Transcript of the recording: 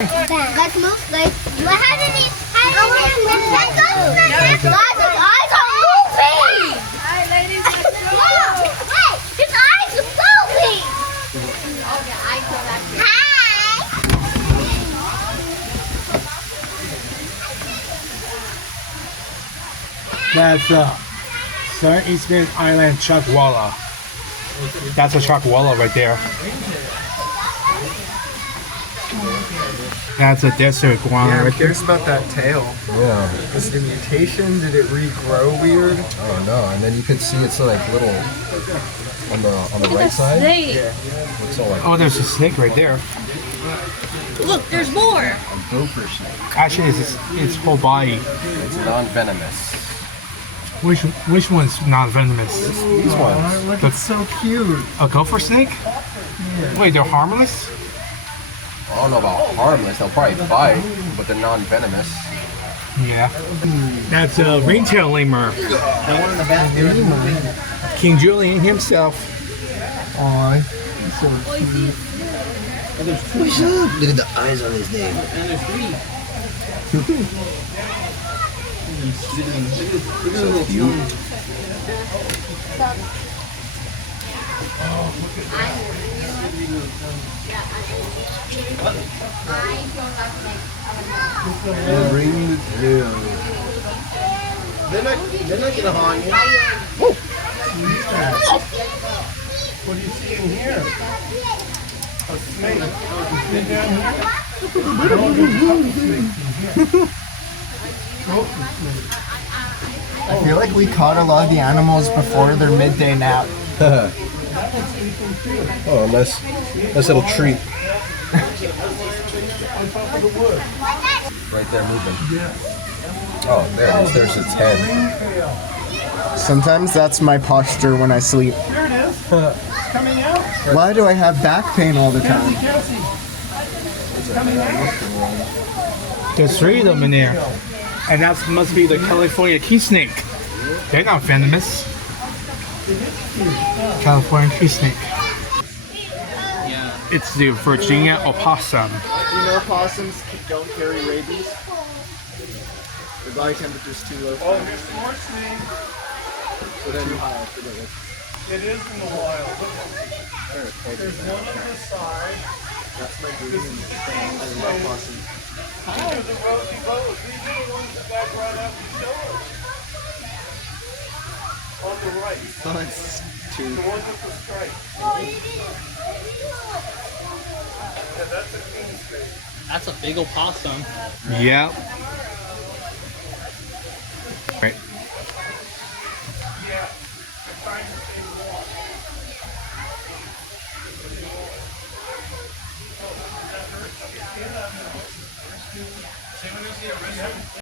Let's move, guys. How did he? Guys, his eyes are moving. Hi, ladies. Let's go. Wait, his eyes are moving. Hi. That's Southeastern Island Chuckwalla. That's a chuckwalla right there. That's a desert iguana I'm right there. curious about that tail. Yeah. Is it a mutation? Did it regrow weird? I don't know. And then you can see it's like little on the right side. It's all like Oh, there's a snake right there. Look, there's more. a gopher snake. Actually, it's whole body. It's non-venomous. Which one's non-venomous? These ones. Look, it's so cute. A gopher snake? Wait, they're harmless? I don't know about harmless. They'll probably bite, but they're non-venomous. Yeah. That's a ringtail lemur. That one in the back there is moving. King Julian himself. Aw, he's so cute. Look at the eyes on his thing. So cute. Ring the tail. They're not gonna harm you. What do you see in here? A snake. Is down here? I feel like we caught a lot of the animals before their midday nap. Oh, nice little treat. Right there moving. Oh, there it is. There's its head. Sometimes that's my posture when I sleep. Here it is. Coming out. Why do I have back pain all the time? Kelsey. It's coming out. There's 3 of them in there. And that must be the California key snake. They're not venomous. California key snake. It's the Virginia opossum. You know possums don't carry rabies? Their body temperature's too low. Oh, there's more snake. So then I forget it. It is in the wild. There's one on the side. That's my breathing thing. I love possums. These are the rosy boas. These are the ones that got brought up to show us. On the right. Oh, it's The too. one with the stripe. Yeah, that's a king snake. That's a big opossum. Yep. Right. Yeah. I'm trying to say more.